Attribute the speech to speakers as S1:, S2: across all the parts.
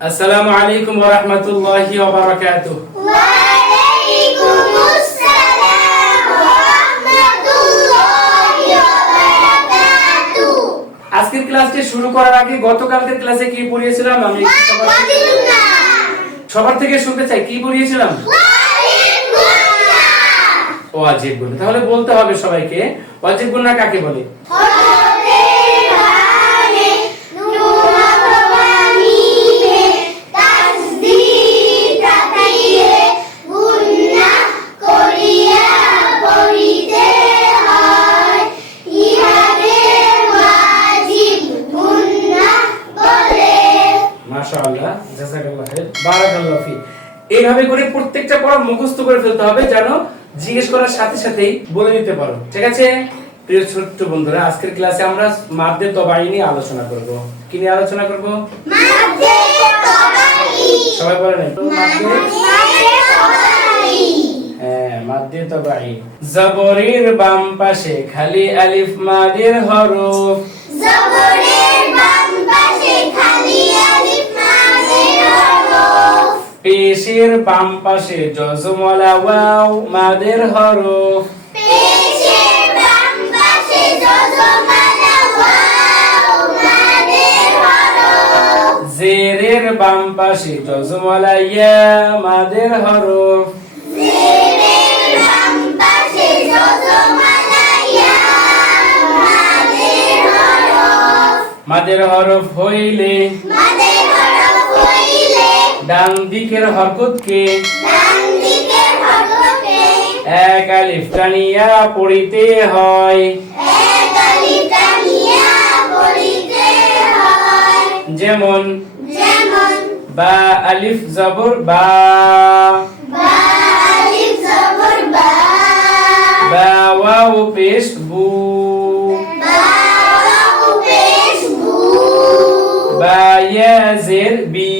S1: আসসালামু আলাইকুম ওয়া রাহমাতুল্লাহি ওয়া বারাকাতুহু
S2: ওয়ালাইকুম আসসালাম ওয়া রাহমাতুল্লাহি ওয়া বারাকাতুহু
S1: আজকের ক্লাসটি শুরু করার আগে গতকালকের ক্লাসে কি পড়িয়েছিলাম আমি? সবার- থেকে শুনতে চাই কি পড়িয়েছিলাম? ওয়াজিব গুণা তাহলে বলতে হবে সবাইকে ওয়াজিব গুণা কাকে বলে? মাশাআল্লাহ জাযাকাল্লাহ খাইর বারাকাল্লাহ ফি এইভাবে করে প্রত্যেকটা পড়া মুখস্থ করে ফেলতে হবে যেন জিজ্ঞেস করার সাথে সাথেই বলে দিতে পারো। ঠিক আছে? প্রিয় ছোট্ট বন্ধুরা আজকের ক্লাসে আমরা মাদ্দে তবাই নিয়ে আলোচনা করব। কি নিয়ে আলোচনা করব? সবাই বলে নাই হ্যাঁ মাদ্দে তবাই। জবরের বাম পাশে খালি আলিফ মাদের হরফ।
S2: জবরের
S1: পেশের বাম পাশে জজমলা ওয়াও মাদের হরফ। জেরের বাম পাশে জজমলা ইয়া মাদের হরফ।
S2: মাদের হরফ।
S1: হইলে ডান দিকের হরকতকে এক আলিফ টানিয়া পড়িতে হয়। যেমন বা আলিফ জবর বা।
S2: বা
S1: ওয়াও পেশ বু।
S2: বা
S1: ইয়া জের বা।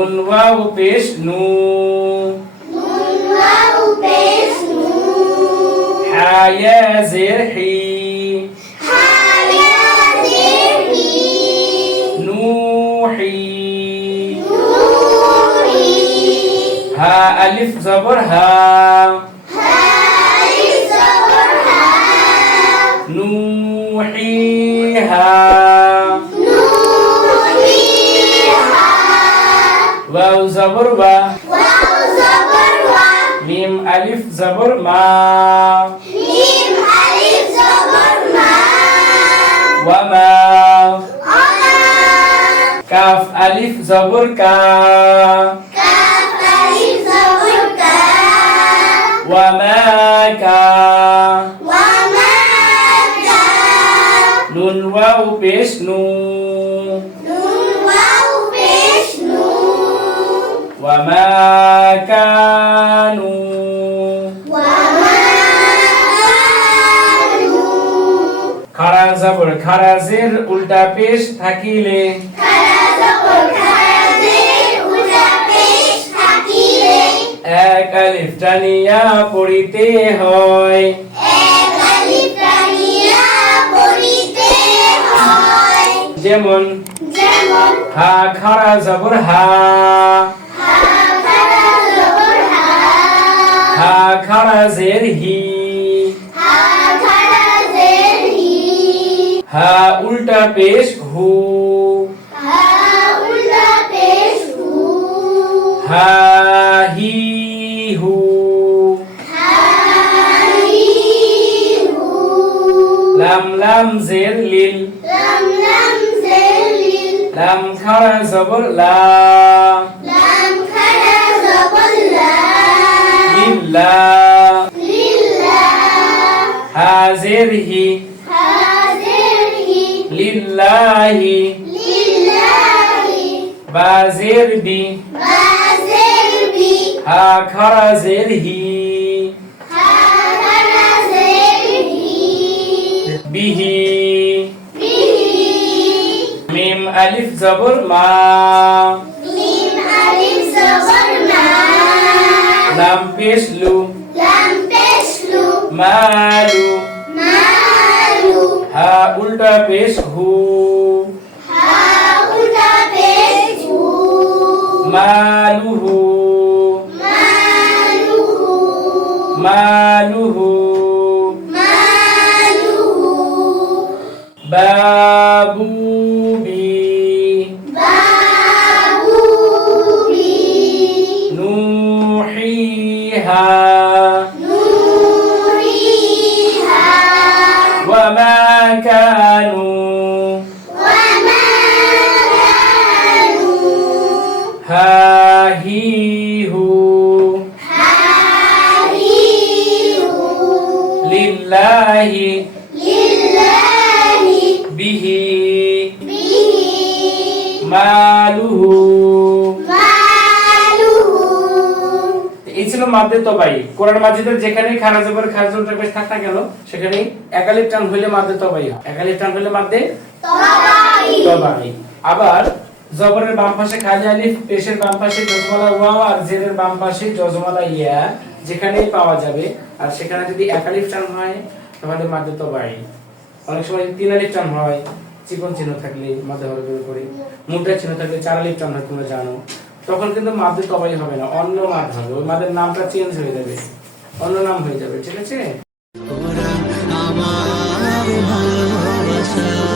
S1: নুন ওয়াও পেশ নু
S2: নুন ওয়াও পেশ নু
S1: হায়া জের হি
S2: হা ইয়া জের হি
S1: নুহি
S2: নুহি
S1: হা আলিফ জবর হা
S2: হা
S1: ওয়াও জবর ওয়া
S2: ওয়াও জবর ওয়া
S1: মিম আলিফ জবর মা
S2: মিম আলিফ জবর মা
S1: ওয়া মা
S2: আমা
S1: কাফ আলিফ জবর কা
S2: কাফ আলিফ জবর কা
S1: ওয়া মা কা
S2: ওয়া মা
S1: কানু
S2: ওয়া মা কানু
S1: খারা জবর খারাজের উল্টা পেশ থাকিলে।
S2: খারা জবর খারাজের উল্টা পেশ থাকিলে
S1: এক আলিফ টানিয়া পড়িতে হয়।
S2: এক আলিফ টানিয়া পড়িতে হয়
S1: যেমন
S2: যেমন
S1: হা খারা জবর হা।
S2: হা হি
S1: উল্টা পেশ হু
S2: হা হু
S1: হা লাম লাম জের লিল
S2: লাম লাম জের লিল
S1: লাম খারা জবর লা লিল্লা
S2: লিল্লাহ
S1: হাজির হি
S2: হা জের হি
S1: লিল্লাহি
S2: লিল্লাহি
S1: বাজির বি
S2: বা
S1: লাম পেশ লু
S2: লাম পেশ লু
S1: মালু
S2: মালু
S1: হা উল্টা পেশ হু
S2: হা
S1: وما كانوا
S2: وما كانوا
S1: هاهيهو
S2: حريص
S1: لله
S2: لله
S1: به
S2: به
S1: ماله
S2: ماله
S1: মাদে তবাই কোরআন মাজিদের যেখানেই খারাজ উপর খারাজ সেখানেই টান হইলে মাদে টান হইলে মাদে আবার জবরের বাম পাশে খালি আলিফ পেশের বাম পাশে জজমালা ওয়া আর জেরের বাম পাশে জজমালা ইয়া যেখানেই পাওয়া যাবে। আর সেখানে যদি একালিক টান হয় তাহলে মাদে তবাই অনেক সময় তিন আলিফ টান হয় চিকন চিহ্ন থাকলে মাদে হরফের উপরে মুদ্রা চিহ্ন থাকলে চার আলিফ টান হয় তোমরা জানো। তখন কিন্তু মাপদের তবাই হবে না, অন্য মাদ হবে, ওই মাদের নামটা চেঞ্জ হয়ে যাবে, অন্য নাম হয়ে যাবে, ঠিক আছে?
S3: আমার ভালোবাসা।